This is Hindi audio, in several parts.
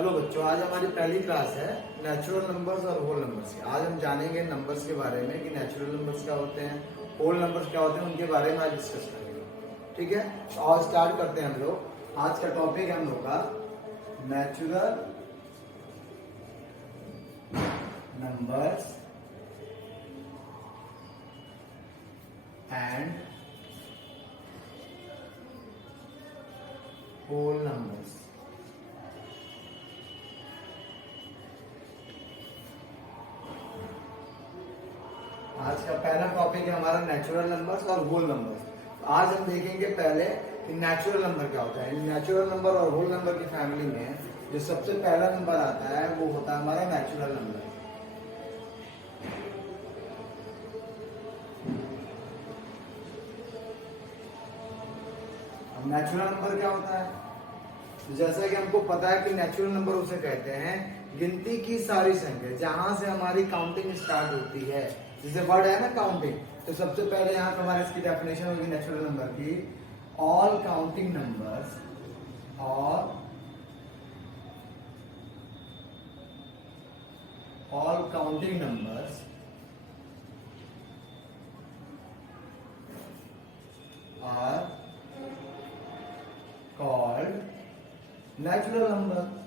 हेलो बच्चों, आज हमारी पहली क्लास है नेचुरल नंबर्स और होल नंबर्स की। आज हम जानेंगे नंबर्स के बारे में कि नेचुरल नंबर्स क्या होते हैं, होल नंबर्स क्या होते हैं, उनके बारे में आज डिस्कस करेंगे। ठीक है, तो आज स्टार्ट करते हैं हम लोग। आज का टॉपिक है हम लोग का natural numbers and whole numbers. आज का पहला टॉपिक है हमारा नेचुरल नंबर्स और होल नंबर्स। आज हम देखेंगे पहले कि नेचुरल नंबर क्या होता है। नेचुरल नंबर और होल नंबर की फैमिली में जो सबसे पहला नंबर आता है वो होता है हमारा नेचुरल नंबर। अब नेचुरल नंबर क्या होता है, तो जैसा कि हमको पता है कि नेचुरल नंबर उसे कहते हैं गिनती की सारी संख्या जहां से हमारी काउंटिंग स्टार्ट होती है। जैसे वर्ड है ना काउंटिंग, तो सबसे पहले यहाँ पे हमारे इसकी डेफिनेशन होगी नेचुरल नंबर की, ऑल काउंटिंग नंबर्स और all counting numbers are called natural number.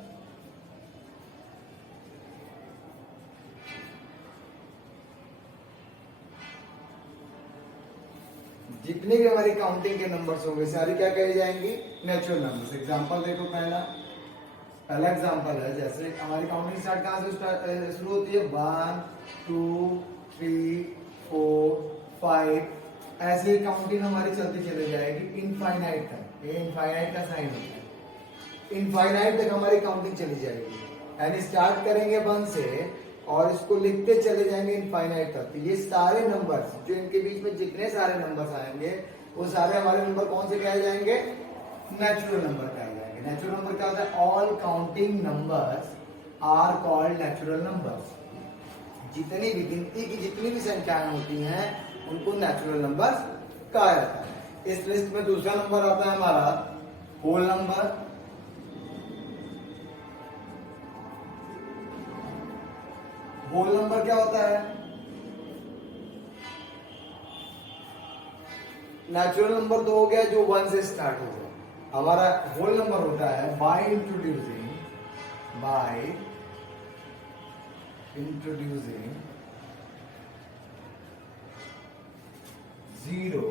जितने भी हमारी काउंटिंग के नंबर्स होंगे सारी क्या कही जाएंगी, नेचुरल नंबर्स। एग्जांपल देखो, पहला एग्जांपल है, जैसे हमारी काउंटिंग स्टार्ट कहां से शुरू होती है, 1 2 3 4 5, ऐसे ही काउंटिंग हमारी चलती चली जाएगी इनफाइनाइट तक। ये इनफाइनाइट का साइन होता है, इनफाइनाइट तक हमारी काउंटिंग चली जाएगी। यानी स्टार्ट करेंगे 1 से और इसको लिखते चले जाएंगे इनफाइनाइट तक। तो ये सारे नंबर्स जो इनके बीच में जितने सारे नंबर्स आएंगे वो सारे हमारे नंबर कौन से कहे जाएंगे, नेचुरल नंबर कहे जाएंगे। नेचुरल नंबर क्या होता है, all counting numbers are called natural numbers. जितनी भी गिनती की जितनी भी संख्याएं होती हैं उनको नेचुरल नंबर्स कहा जाता है। इस लिस्ट में दूसरा नंबर आता है हमारा होल नंबर। होल नंबर क्या होता है, नेचुरल नंबर तो हो गया जो 1 से स्टार्ट हो गया। हमारा होल नंबर होता है by introducing 0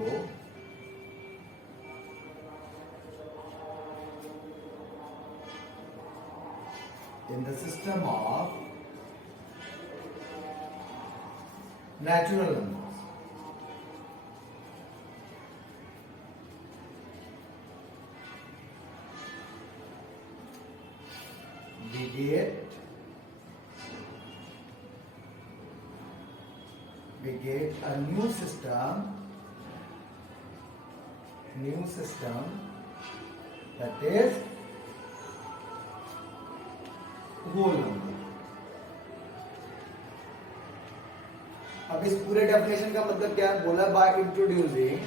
in the system of natural numbers। we get a new system that is whole number। अब इस पूरे डेफिनेशन का मतलब क्या है, बोला by introducing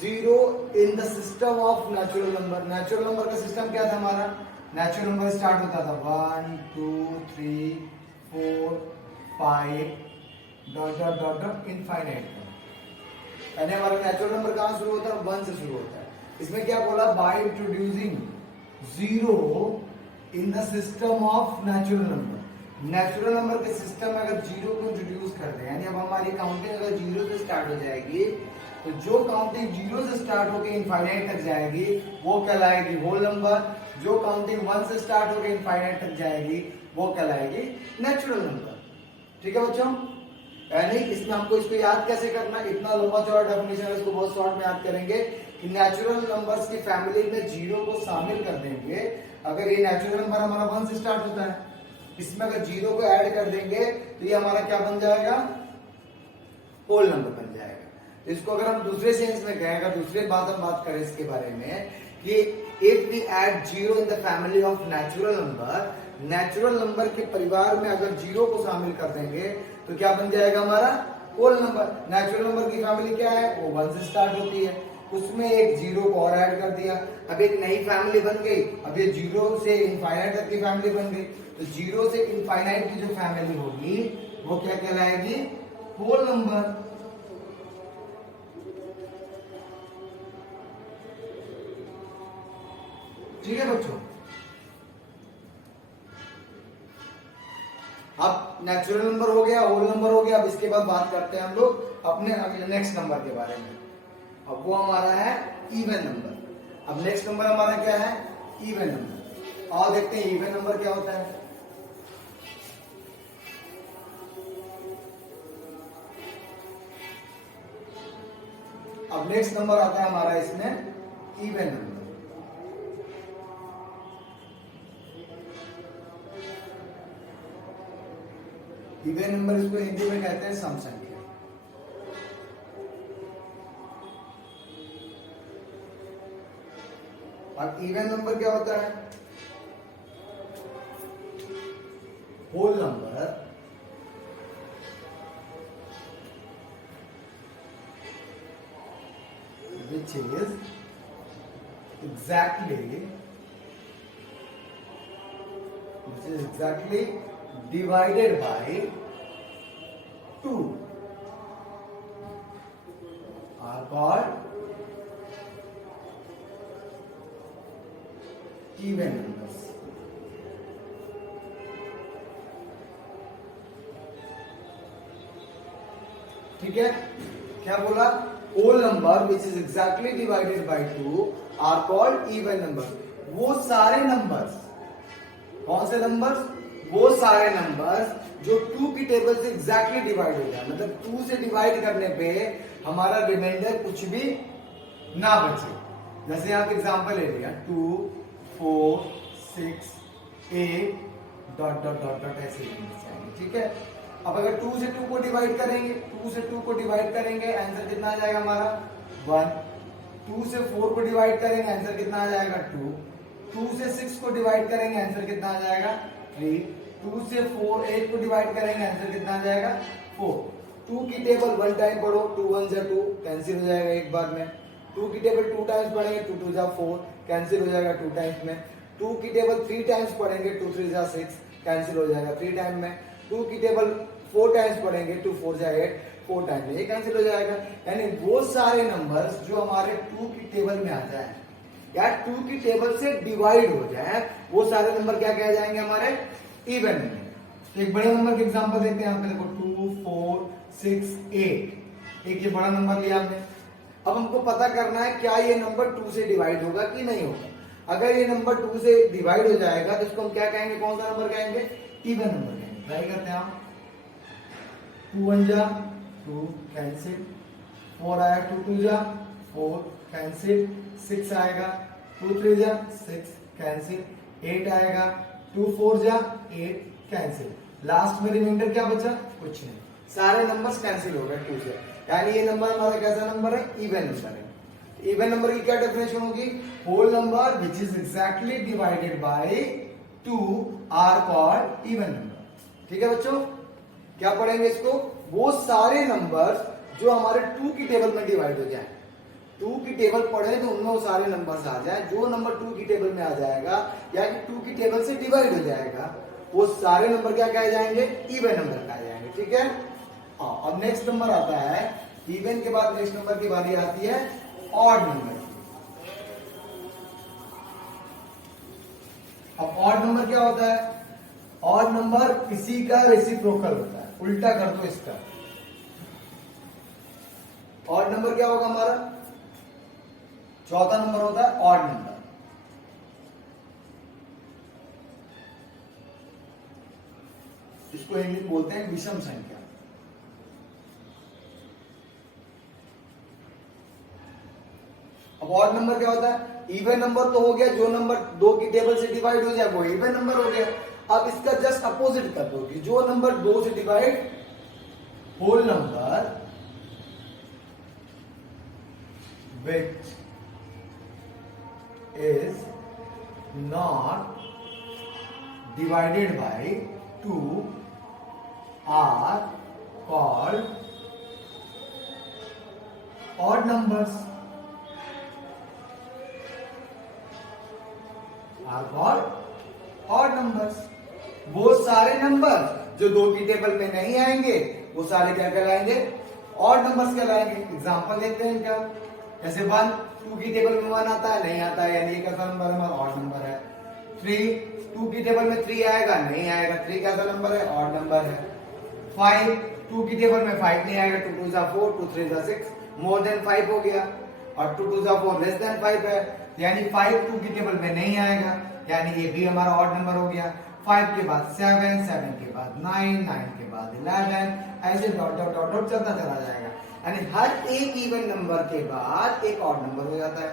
0 in the system of natural number. Natural number का सिस्टम क्या था हमारा, नेचुरल नंबर स्टार्ट होता था 1 2 3 4 5 dot dot dot dot infinite. यानी हमारा नेचुरल नंबर कहां शुरू होता है, 1 से शुरू होता है। इसमें क्या बोला, by introducing 0 in the system of natural number. Natural number के सिस्टम में अगर 0 को इंट्रोड्यूस कर दें, यानी अब हमारी काउंटिंग अगर 0 से स्टार्ट हो जाएगी, तो जो काउंटिंग 0 से स्टार्ट होकर इनफाइनाइट तक जाएगी वो कहलाएगी होल नंबर। जो काउंटिंग 1 से स्टार्ट होकर इनफाइनाइट तक जाएगी वो कहलाएगी नेचुरल नंबर। ठीक है बच्चों, यानी इसमें हमको इसको याद कैसे करना, इतना लंबा चौड़ा डेफिनेशन है, इसको बहुत शॉर्ट में याद करेंगे कि नेचुरल नंबर्स की फैमिली में 0 को शामिल कर देंगे। अगर ये नेचुरल नंबर हमारा 1 से स्टार्ट होता है, इसमें अगर 0 को ऐड कर देंगे तो ये हमारा क्या बन जाएगा, होल नंबर बन जाएगा। तो इसको अगर हम दूसरे सेंस में कहें, अगर दूसरे बात करें इसके बारे में कि if we add 0 in the family of natural number, natural number के परिवार में अगर 0 को शामिल कर देंगे तो क्या बन जाएगा हमारा होल नंबर। नेचुरल नंबर की फैमिली क्या है, वो 1 से स्टार्ट होती है। उसमें एक जीरो को और ऐड कर दिया, अब एक नई फैमिली बन गई। अब ये जीरो से इनफाइनाइट तक की फैमिली बन गई, तो जीरो से इनफाइनाइट की जो फैमिली होगी वो क्या कहलाएगी? Whole number. ठीक है बच्चों, अब नेचुरल नंबर हो गया, होल नंबर हो गया। अब इसके बाद बात करते हैं हम लोग अपने अगले नेक्स्ट नंबर के बारे में। अब वो हमारा है इवन नंबर। अब नेक्स्ट नंबर हमारा क्या है? Even number. और देखते हैं इवन नंबर क्या होता है। अब नेक्स्ट नंबर आता है हमारा इसमें इवन नंबर। इवन नंबर इसको हिंदी में कहते हैं सम संख्या। अब इवन नंबर क्या होता है? Whole number which is exactly divided by 2 are called even numbers. ठीक है, क्या बोला? Whole number which is exactly divided by 2 are called even number. वो सारे नंबर्स, कौन से नंबर्स? वो सारे नंबर्स जो 2 की टेबल से एग्जैक्टली डिवाइड हो जाए, मतलब 2 से डिवाइड करने पे हमारा रिमाइंडर कुछ भी ना बचे। जैसे यहाँ एग्जांपल ले लिया 2, 4, 6, 8 डॉट डॉट डॉट डॉट ऐसे जाएंगे। ठीक है, अब अगर 2 से 2 को डिवाइड करेंगे, 2 से 2 को डिवाइड करेंगे, आंसर कितना आ जाएगा हमारा? 1। 2 से 4 को डिवाइड करेंगे, आंसर कितना आ जाएगा? 2। 2 से 6 को डिवाइड करेंगे, आंसर कितना आ जाएगा? 3। 2 से 4, 8 को डिवाइड करेंगे, आंसर कितना आ जाएगा? 4। 2 की टेबल 1 टाइम पढ़ो, 2 1 जा 2 कैंसिल हो जाएगा एक बार में। 2 की टेबल 2 टाइम्स पढ़ेंगे, 2 2 जा 4 कैंसिल हो जाएगा 2 टाइम्स में। 2 की टेबल 3 टाइम्स पढ़ेंगे, 2 3 जा 6 कैंसिल हो जाएगा 3 टाइम में। 2 की टेबल 4 टाइम्स पढ़ेंगे, 2 4 जा 8 4 टाइम में, ये कैंसिल हो जाएगा। यानी वो सारे नंबर्स जो हमारे 2 की टेबल में आ जाए या 2 की टेबल से डिवाइड हो जाए, वो सारे नंबर क्या कहे जाएंगे? हमारे इवन नंबर। एक बड़े नंबर के एग्जांपल देखते हैं। यहाँ पे देखो 2 4 6 8, एक ये बड़ा नंबर लिया हमने। अब हमको पता करना है क्या ये नंबर 2 से डिवाइड होगा कि नहीं होगा। अगर ये नंबर 2 से डिवाइड हो जाएगा तो इसको हम क्या कहेंगे? कौन सा नंबर कहेंगे? इवन नंबर कहेंगे। ट्राई करते हैं हम। 2 1 जा 2 कैंसिल, 4 आया, 2 2 जा 4 कैंसिल, 6 आएगा, 2 3 जा 6 कैंसिल, 8 आएगा, 2 4 जा 8 कैंसिल। लास्ट में रिमाइंडर क्या बचा? कुछ नहीं, सारे नंबर्स कैंसिल हो गए 2 से। यानी ये नंबर हमारा कैसा नंबर है? इवन नंबर है। इवन नंबर की क्या डेफिनेशन होगी? Whole number which is exactly divided by 2 are called even number. ठीक है बच्चों, क्या पढ़ेंगे इसको? वो सारे नंबर्स जो हमारे 2 की टेबल में डिवाइड हो जाए। 2 की टेबल पढ़े तो उनमें वो सारे नंबर्स आ जाए। जो नंबर 2 की टेबल में आ जाएगा या कि 2 की टेबल से डिवाइड हो जाएगा, वो सारे नंबर क्या कहे जाएंगे? इवन नंबर कहे जाएंगे। ठीक है, हाँ। अब नेक्स्ट नंबर आता है, इवन के बाद नेक्स्ट नंबर की बारी आती है ऑड नंबर। अब ऑड नंबर क्या होता है? ऑड नंबर किसी का रेसिप्रोकल होता है, उल्टा कर दो इसका। ऑड नंबर क्या होगा हमारा? चौथा नंबर होता है ऑड नंबर। इसको हिंदी में बोलते हैं विषम संख्या। अब ऑड नंबर क्या होता है? इवन नंबर तो हो गया, जो नंबर 2 की टेबल से डिवाइड हो जाए वो इवन नंबर हो गया। अब इसका जस्ट अपोजिट कर दो कि जो नंबर 2 से divide, whole number which is not divided by 2 are called odd numbers। Are called odd numbers. वो सारे नंबर जो 2 की टेबल में नहीं आएंगे वो सारे क्या कहलाएंगे? ऑड नंबर्स कहलाएंगे। एग्जांपल लेते हैं क्या? जैसे 1 2 की टेबल में 1 आता है, नहीं आता है, यानी ये कैसा नंबर है? हमारा ऑड नंबर है। 3 2 की टेबल में 3 आएगा, नहीं आएगा, 3 कैसा नंबर है? ऑड नंबर है। 5 2 की टेबल में 5 नहीं आएगा, 2 2 4 2 3 6, मोर देन 5 हो गया, और 2 2 4 लेस देन 5 है, यानी 5 2 की टेबल में नहीं आएगा, यानी ये भी हमारा ऑड नंबर हो गया। 5 के बाद 7 7 के बाद 9 9 के बाद 11, ऐसे डॉट डॉट डॉट डॉट चलता चला जाएगा, यानी हर एक इवन नंबर के बाद एक ऑड नंबर हो जाता है।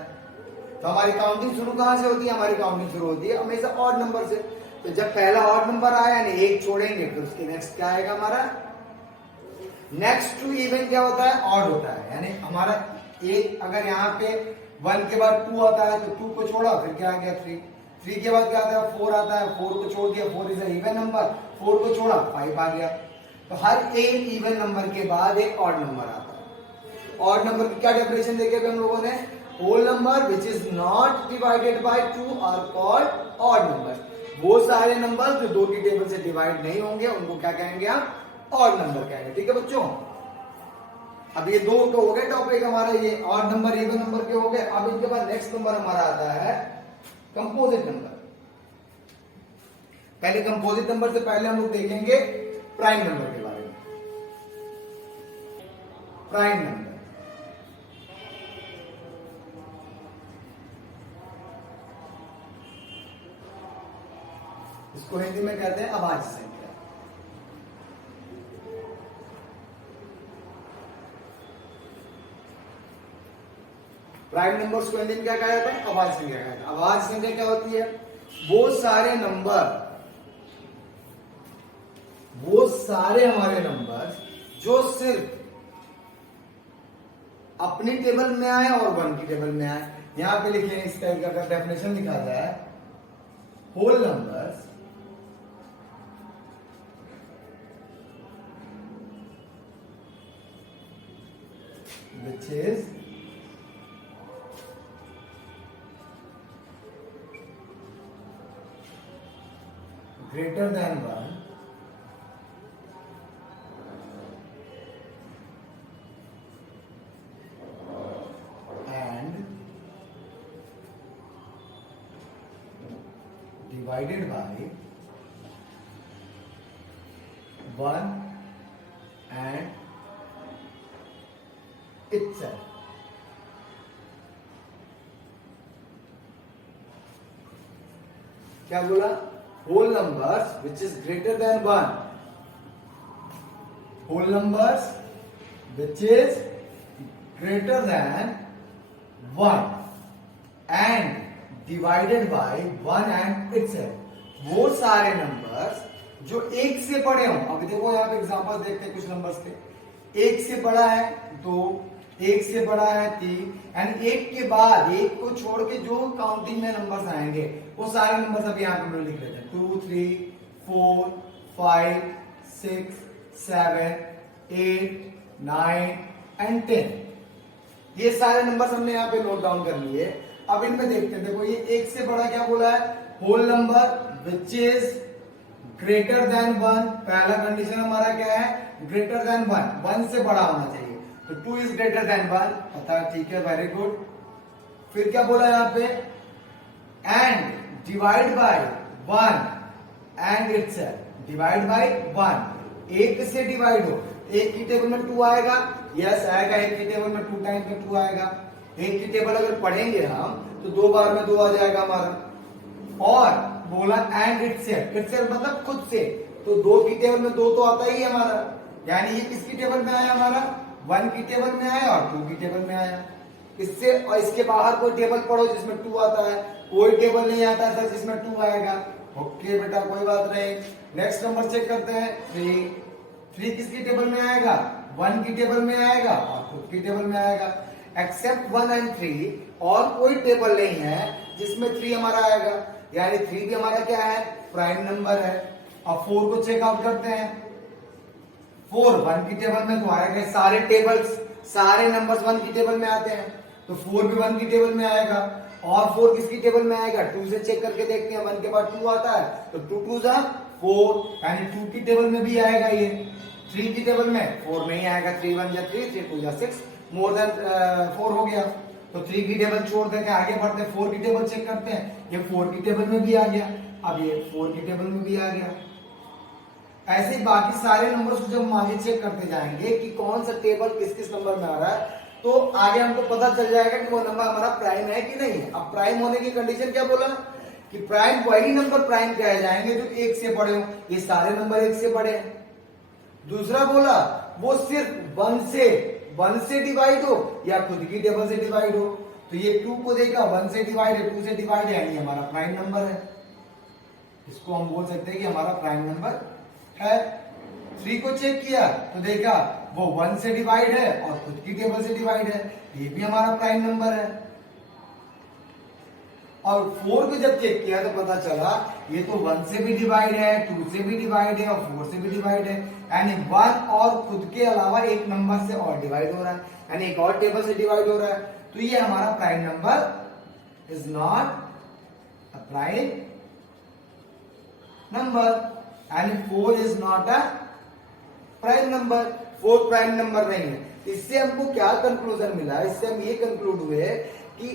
तो हमारी काउंटिंग शुरू कहां से होती है? हमारी काउंटिंग शुरू होती है हमेशा ऑड नंबर से। तो जब पहला ऑड नंबर आया यानी एक छोड़ेंगे फिर उसके नेक्स्ट क्या आएगा? हमारा नेक्स्ट टू इवन क्या होता है? ऑड होता है, यानी हमारा एक अगर यहाँ पे 1 के बाद 2 आता है तो 2 को छोड़ा फिर क्या आ गया? 3 3 के बाद क्या आता है? 4 आता है, 4 को छोड़ दिया, 4 इज इवन नंबर, 4 को छोड़ा 5 आ गया। तो हर एक इवन नंबर के बाद एक ऑड नंबर आता है। ऑड नंबर की क्या डेफिनेशन देखी हम लोगों ने? Whole number which is not divided by 2 are called odd number. वो सारे नंबर जो 2 की टेबल से डिवाइड नहीं होंगे उनको क्या कहेंगे? हम ऑड नंबर कहेंगे। ठीक है बच्चों, अब ये 2 तो हो गए टॉपिक हमारा, ये ऑड नंबर इवन नंबर के हो गए। अब इनके बाद नेक्स्ट नंबर हमारा आता है कंपोजिट नंबर। पहले कंपोजिट नंबर से पहले हम लोग देखेंगे प्राइम नंबर के बारे में। प्राइम नंबर इसको हिंदी में कहते हैं अभाज्य संख्या। प्राइम नंबर्स को हिंदी में क्या कहा जाता है? अभाज्य संख्या कहा जाता है। अभाज्य संख्या क्या होती है? वो सारे हमारे नंबर जो सिर्फ अपनी टेबल में आए और 1 की टेबल में आए। यहां पे लिखिए, इसका अगर डेफिनेशन लिखा जाए, whole numbers which is greater than 1 and divided by 1 and itself. क्या बोला? Whole numbers which is greater than 1, whole numbers which is greater than 1 and divided by 1 and itself. वो सारे नंबर्स जो एक से बड़े हों। अभी देखो यहां पे एग्जांपल देखते हैं, कुछ नंबर्स थे। एक से बड़ा है 2, एक से बड़ा है 3, एंड एक के बाद एक को छोड़ के जो काउंटिंग में नंबर्स आएंगे वो सारे नंबर्स अभी यहां पे हम लोग लिख लेते हैं। 2 3 4 5 6 7 8 9 एंड 10। ये सारे नंबर्स हमने यहाँ पे नोट डाउन कर लिए। अब इनमें देखते हैं, देखो ये एक से बड़ा क्या बोला है? Whole number which is greater than 1। पहला कंडीशन हमारा क्या है? ग्रेटर देन 1, 1 से बड़ा होना चाहिए। तो 2 इज ग्रेटर देन 1, पता है, ठीक है, वेरी गुड। फिर क्या बोला यहाँ पे? And divide by 1 and itself. Divide by 1, एक से डिवाइड हो। एक की टेबल में 2 आएगा, यस आएगा। एक की टेबल में 2 टाइम्स में 2 आएगा। एक की टेबल अगर पढ़ेंगे हम तो 2 बार में 2 आ जाएगा हमारा। और बोला एंड इटसेल्फ, इटसेल्फ मतलब खुद से, तो 2 की टेबल में 2 तो आता ही है हमारा, यानी ये किसकी टेबल में आया? हमारा 1 की टेबल में आया और 2 की टेबल में आया। इससे और इसके बाहर कोई टेबल पढ़ो जिसमें 2 आता है, कोई टेबल नहीं आता सर जिसमें 2 आएगा। ओके बेटा, कोई बात नहीं। नेक्स्ट नंबर चेक करते हैं। 3 किसकी टेबल में आएगा? 1 की टेबल में आएगा और खुद की टेबल में आएगा। एक्सेप्ट 1 एंड 3 और कोई टेबल नहीं है जिसमें 3 हमारा आएगा, यानी 3 भी हमारा क्या है? प्राइम नंबर है। अब 4 को चेकआउट करते हैं। 4 1 की टेबल में तो आएगा। सारे टेबल्स, सारे नंबर्स 1 की टेबल में आते हैं, तो 4 भी 1 की टेबल में आएगा। और 4 किसकी टेबल में आएगा, 2 से चेक करके देखते हैं, 1 के बाद 2 आता है तो 2 2 जा 4, यानी 2 की टेबल में भी आएगा ये, 3 की टेबल में 4 नहीं आएगा, 3 1 जा 3, 3 2 जा 6, मोर देन 4 हो गया, तो 3 की टेबल छोड़ देके आगे बढ़ते हैं, 4 की टेबल चेक करते हैं, ये 4 की टेबल में भी आ गया, अब ये 4 की टेबल में भी आ गया। ऐसे ही बाकी सारे नंबर्स को जब हम आगे चेक करते जाएंगे कि कौन सा टेबल किस किस नंबर में आ रहा है, तो आगे हमको पता चल जाएगा कि वो नंबर हमारा प्राइम है कि नहीं है। अब प्राइम होने की कंडीशन क्या बोला कि प्राइम वही नंबर प्राइम कहे जाएंगे जो 1 से बड़े हो, ये सारे नंबर 1 से बड़े हैं। दूसरा बोला वो सिर्फ 1 से डिवाइड हो या खुद की टेबल से डिवाइड हो, तो ये 2 को देखा 1 से डिवाइड है, 2 से डिवाइड है, यानी हमारा प्राइम नंबर है, इसको हम बोल सकते हैं कि हमारा प्राइम नंबर है। 3 को चेक किया तो देखा वो 1 से डिवाइड है और खुद की टेबल से डिवाइड है, ये भी हमारा प्राइम नंबर है। और 4 को जब चेक किया तो पता चला ये तो 1 से भी डिवाइड है, 2 से भी डिवाइड है और 4 से भी डिवाइड है, यानी 1 और खुद के अलावा एक नंबर से और डिवाइड हो रहा है, यानी एक और टेबल से डिवाइड हो रहा है, तो ये हमारा prime number is not a prime number, यानी 4 is not a prime number, 4 prime number नहीं है। इससे हमको क्या कंक्लूजन मिला, इससे हम ये कंक्लूड हुए कि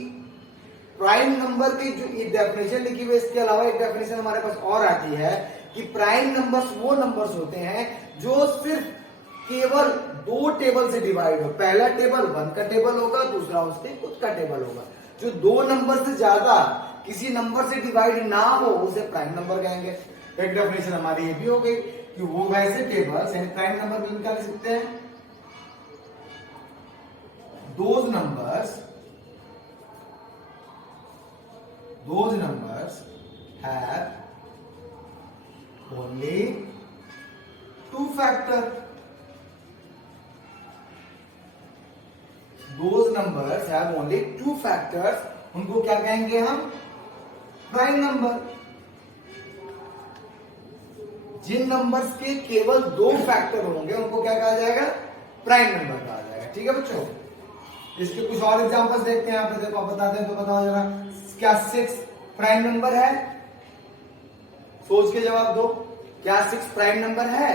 प्राइम नंबर की जो डेफिनेशन लिखी हुई है, इसके अलावा एक डेफिनेशन हमारे पास और आती है कि प्राइम नंबर्स वो नंबर्स होते हैं जो सिर्फ केवल 2 टेबल से डिवाइड हो, पहला टेबल 1 का टेबल होगा, दूसरा उसके खुद का टेबल होगा, जो 2 नंबर से ज्यादा किसी नंबर से डिवाइड ना हो उसे प्राइम नंबर कहेंगे। एक डेफिनेशन हमारी ये भी हो गई कि वो वैसे टेबल्स यानी प्राइम नंबर भी निकाल सकते हैं, those numbers have only 2 factor, those numbers have only 2 factors, उनको क्या कहेंगे हम, प्राइम नंबर। जिन नंबर्स के केवल 2 फैक्टर होंगे उनको क्या कहा जाएगा, प्राइम नंबर कहा जाएगा। ठीक है बच्चों, इसके कुछ और एग्जांपल्स देखते हैं, आप देखो, आप बताते हैं तो बताओ जरा, क्या 6 प्राइम नंबर है, सोच के जवाब दो, क्या 6 प्राइम नंबर है,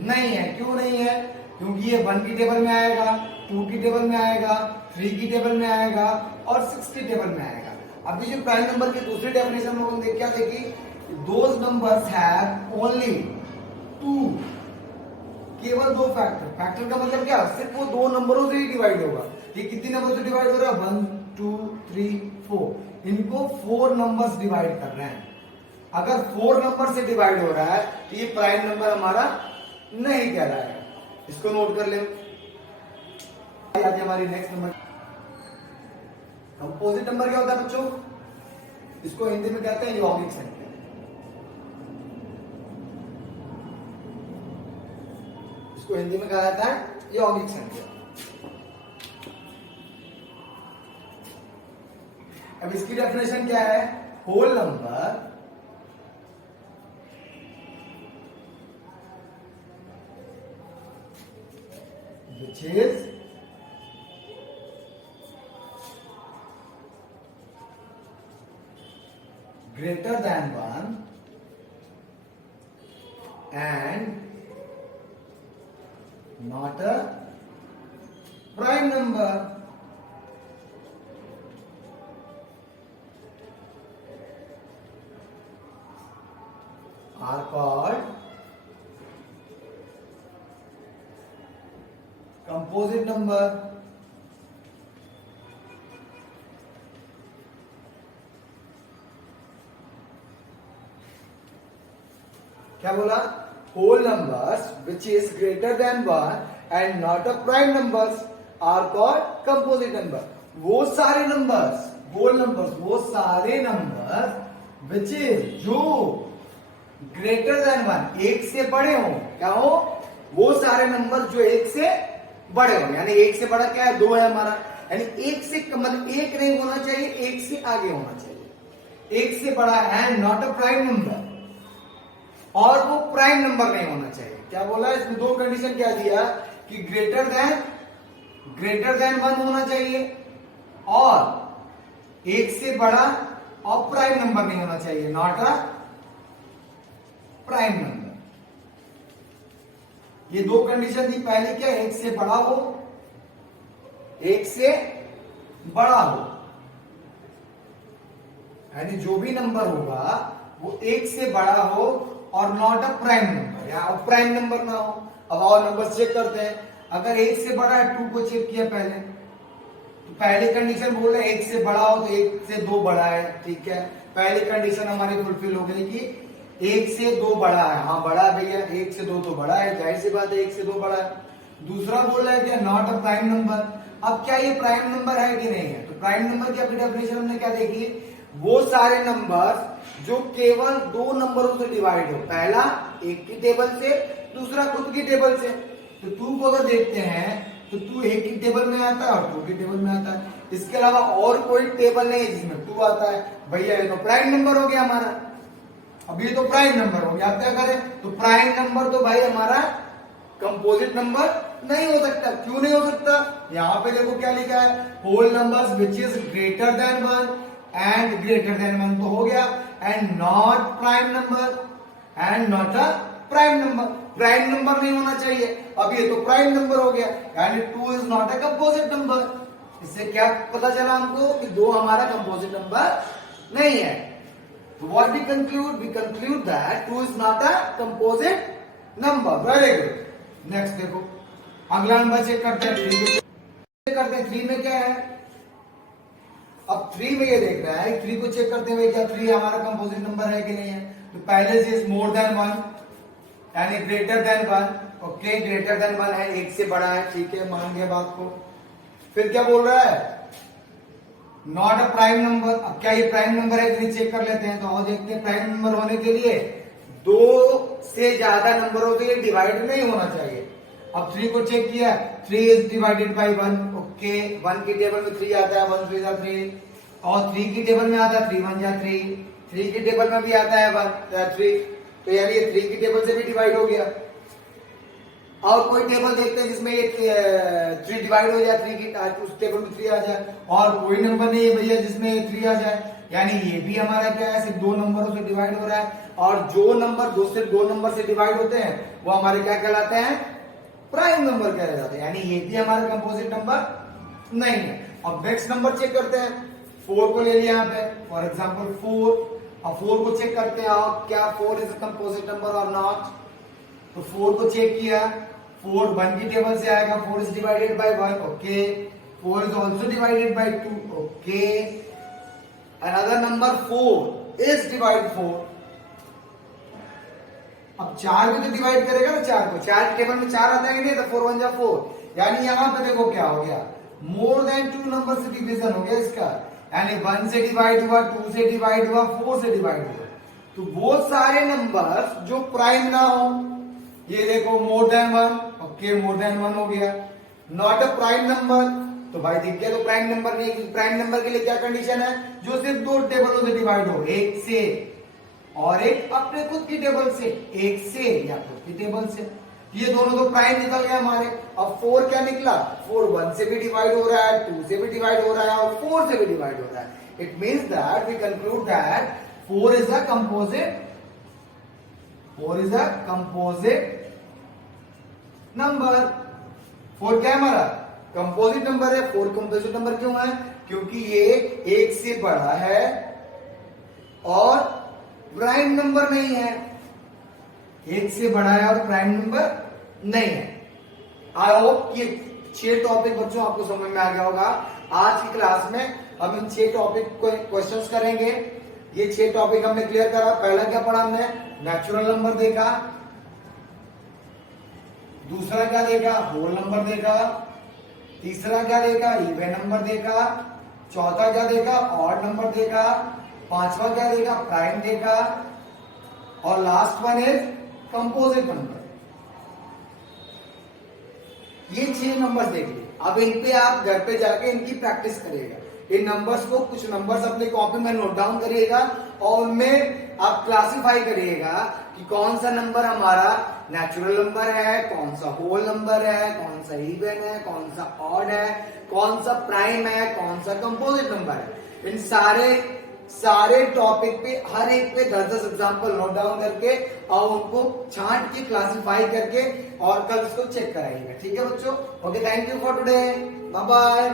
नहीं है। क्यों नहीं है, क्योंकि ये 1 की टेबल में आएगा, 2 की टेबल में आएगा, 3 की टेबल में आएगा और 6 की टेबल में आएगा। अभी जो प्राइम नंबर की दूसरी डेफिनेशन हम देख क्या देखी, those numbers have only 2, केवल 2 फैक्टर। फैक्टर का मतलब क्या, सिर्फ वो 2 नंबरों से ही डिवाइड होगा। ये कितने नंबर से डिवाइड हो रहा है, 1 2 3 4, इनको 4 नंबर्स डिवाइड कर रहे हैं। अगर 4 नंबर से डिवाइड हो रहा है तो ये प्राइम नंबर हमारा नहीं कहलाएगा, इसको नोट कर ले। आज हमारी नेक्स्ट नंबर, कंपोजिट नंबर क्या होता है बच्चों, इसको हिंदी में कहते हैं यौगिक संख्या। इसको हिंदी में कहा जाता है यौगिक संख्या। अब इसकी डेफिनेशन क्या है, whole number which is greater than 1 and not a prime number, are called composite number। क्या बोला, whole numbers which is greater than 1 and not a prime numbers are called composite number। वो सारे नंबर्स, whole numbers, वो सारे नंबर which is जो greater than 1, 1 से बड़े हो, क्या हो, वो सारे नंबर जो 1 से बड़े हो, यानी 1 से बड़ा क्या है, 2 है हमारा, यानी 1 से मतलब 1 नहीं होना चाहिए, 1 से आगे होना चाहिए, 1 से बड़ा है, नॉट अ प्राइम नंबर, और वो प्राइम नंबर नहीं होना चाहिए। क्या बोला, इसमें 2 कंडीशन क्या दिया कि ग्रेटर देन 1 होना चाहिए और एक से बड़ा और प्राइम नंबर नहीं होना चाहिए, नॉट अ प्राइम नंबर। ये दो कंडीशन थी, पहली क्या, एक से बड़ा हो, एक से बड़ा हो, यानी जो भी नंबर होगा वो एक से बड़ा हो और नॉट अ प्राइम नंबर, या प्राइम नंबर ना हो। अब और नंबर चेक करते हैं, अगर एक से बड़ा है, 2 को चेक किया पहले, तो पहली कंडीशन बोल रहे हैं एक से बड़ा हो तो एक से 2 बड़ा है, ठीक है, पहली कंडीशन हमारी फुलफिल हो गई कि एक से 2 बड़ा है, हाँ बड़ा है भैया, एक से 2 तो बड़ा है, जाहिर सी बात है एक से 2 बड़ा है। दूसरा बोल रहा है क्या, नॉट अ प्राइम नंबर। अब क्या ये प्राइम नंबर है कि नहीं है, तो प्राइम नंबर की अपनी डेफिनेशन हमने क्या देखी, वो सारे नंबर जो केवल 2 नंबरों से डिवाइड हो, पहला एक की टेबल से, दूसरा खुद की टेबल से। तो 2 को अगर देखते हैं तो 2 एक की टेबल में आता है और 2 की टेबल में आता है, इसके अलावा और कोई टेबल नहीं है जिसमें 2 आता है, भैया ये तो प्राइम नंबर हो गया हमारा। अब ये तो प्राइम नंबर हो गया, अब क्या करें, तो प्राइम नंबर तो भाई हमारा कंपोजिट नंबर नहीं हो सकता। क्यों नहीं हो सकता, यहां पे देखो क्या लिखा है, whole numbers which is greater than 1 and greater than 1 तो हो गया, and not prime number, and not a prime number, prime number नहीं होना चाहिए। अब ये तो प्राइम नंबर हो गया, यानी 2 is not a composite number. इससे क्या पता चला हमको कि 2 हमारा कंपोजिट नंबर नहीं है। तो what we conclude that 2 is not a composite number. Very good. Next देखो, अगला नंबर चेक करते हैं, 3 को चेक करते हैं, 3 में क्या है। अब 3 में ये देख रहा है, 3 को चेक करते हुए क्या 3 हमारा कंपोजिट नंबर है कि नहीं है, तो पहले से इज मोर देन 1 यानी greater than 1, okay greater than 1 है, एक से बड़ा है, ठीक है मान गया बात को। फिर क्या बोल रहा है, नॉट अ प्राइम नंबर। अब क्या ये प्राइम नंबर है कि नहीं चेक कर लेते हैं, तो और देखते हैं, प्राइम नंबर होने के लिए 2 से ज्यादा नंबरों से डिवाइड नहीं होना चाहिए। अब 3 को चेक किया, 3 इज डिवाइडेड बाई 1, ओके 1 की टेबल में 3 आता है, 1 3 जा 3, और 3 की टेबल में आता है 3 1 जा 3, 3 की टेबल में भी आता है 1 3, तो यानी ये 3 की टेबल से भी डिवाइड हो गया। और कोई टेबल देखते हैं जिसमें ये 3 डिवाइड हो जाए, 3 की उस टेबल में 3 आ जाए, और कोई नंबर नहीं है भैया जिसमें 3 आ जाए, यानी ये भी हमारा क्या है, सिर्फ 2 नंबरों से डिवाइड हो रहा है। और जो नंबर 2 से 2 नंबर से डिवाइड होते हैं वो हमारे क्या कहलाते हैं, प्राइम नंबर कहलाते जाते हैं, यानी ये भी हमारा कंपोजिट नंबर नहीं है। अब नेक्स्ट नंबर चेक करते हैं, 4 को ले लिया यहाँ पे फॉर एग्जाम्पल 4, अब 4 को चेक करते हैं क्या 4 इज कंपोजिट नंबर और नॉट। तो 4 को चेक किया, 4 1 की टेबल से आएगा, 4 is divided by 1, okay 4 is also divided by 2, okay another number 4 is divide 4। अब 4 भी तो डिवाइड करेगा ना 4 को, 4 की टेबल में 4 आता है कि नहीं, तो 4 1 जा 4, यानी यहां पे देखो क्या हो गया, मोर देन 2 नंबर से डिवीजन हो गया इसका, यानी 1 से डिवाइड हुआ, 2 से डिवाइड हुआ, 4 से डिवाइड हुआ। तो वो सारे नंबर जो प्राइम ना हो, ये देखो more than 1, okay more than 1 हो गया, नॉट अ प्राइम नंबर, तो भाई दिख गया तो प्राइम नंबर नहीं। प्राइम नंबर के लिए क्या कंडीशन है, जो सिर्फ 2 टेबलों से डिवाइड हो, एक से और एक अपने खुद की टेबल से, एक से या खुद की टेबल से, ये दोनों तो प्राइम निकल गए हमारे। अब 4 क्या निकला, 4 1 से भी डिवाइड हो रहा है, 2 से भी डिवाइड हो रहा है और 4 से भी डिवाइड हो रहा है। It means that we conclude that 4 is a composite, 4 is a composite number. 4 क्या है हमारा, कंपोजिट नंबर है। 4 कंपोजिट नंबर क्यों है, क्योंकि ये एक से बड़ा है और प्राइम नंबर नहीं है, एक से बड़ा है और प्राइम नंबर नहीं है। आई होप ये 6 टॉपिक बच्चों आपको समझ में आ गया होगा आज की क्लास में। अब इन 6 टॉपिक को क्वेश्चंस करेंगे। ये 6 टॉपिक हमने क्लियर करा। पहला क्या पढ़ा हमने, नेचुरल नंबर देखा, दूसरा क्या देखा, होल नंबर देखा, तीसरा क्या देखा, इवन नंबर देखा, चौथा क्या देखा, ऑड नंबर देखा, पांचवा क्या देखा, प्राइम देखा, और last one is composite number. ये 6 नंबर्स देख लिए। अब इन पे आप घर पे जाके इनकी प्रैक्टिस करिएगा। इन नंबर्स को, कुछ नंबर्स अपने कॉपी में नोट डाउन करिएगा और उनमें आप क्लासिफाई करिएगा कि कौन सा नंबर हमारा नेचुरल नंबर है, कौन सा होल नंबर है, कौन सा इवन है, कौन सा ऑड है, कौन सा प्राइम है, कौन सा कंपोजिट नंबर है। इन सारे टॉपिक पे हर एक पे 10-10 एग्जांपल नोट डाउन करके और उनको छांट के क्लासिफाई करके और कल इसको चेक कराइएगा। ठीक है बच्चों, okay, thank you for today, bye bye.